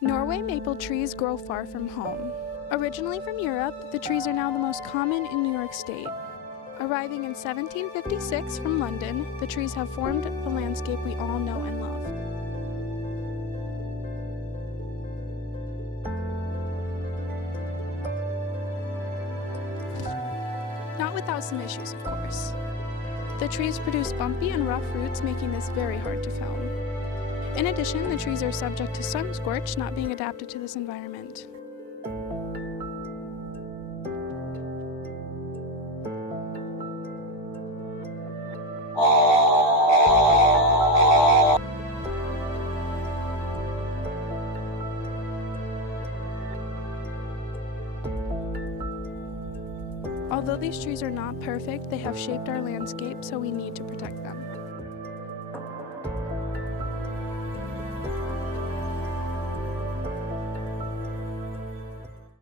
Norway maple trees grow far from home. Originally from Europe, the trees are now the most common in New York State. Arriving in 1756 from London, the trees have formed the landscape we all know and love. Not without some issues, of course. The trees produce bumpy and rough roots, making this very hard to film. In addition, the trees are subject to sun scorch, not being adapted to this environment. Although these trees are not perfect, they have shaped our landscape, so we need to protect them.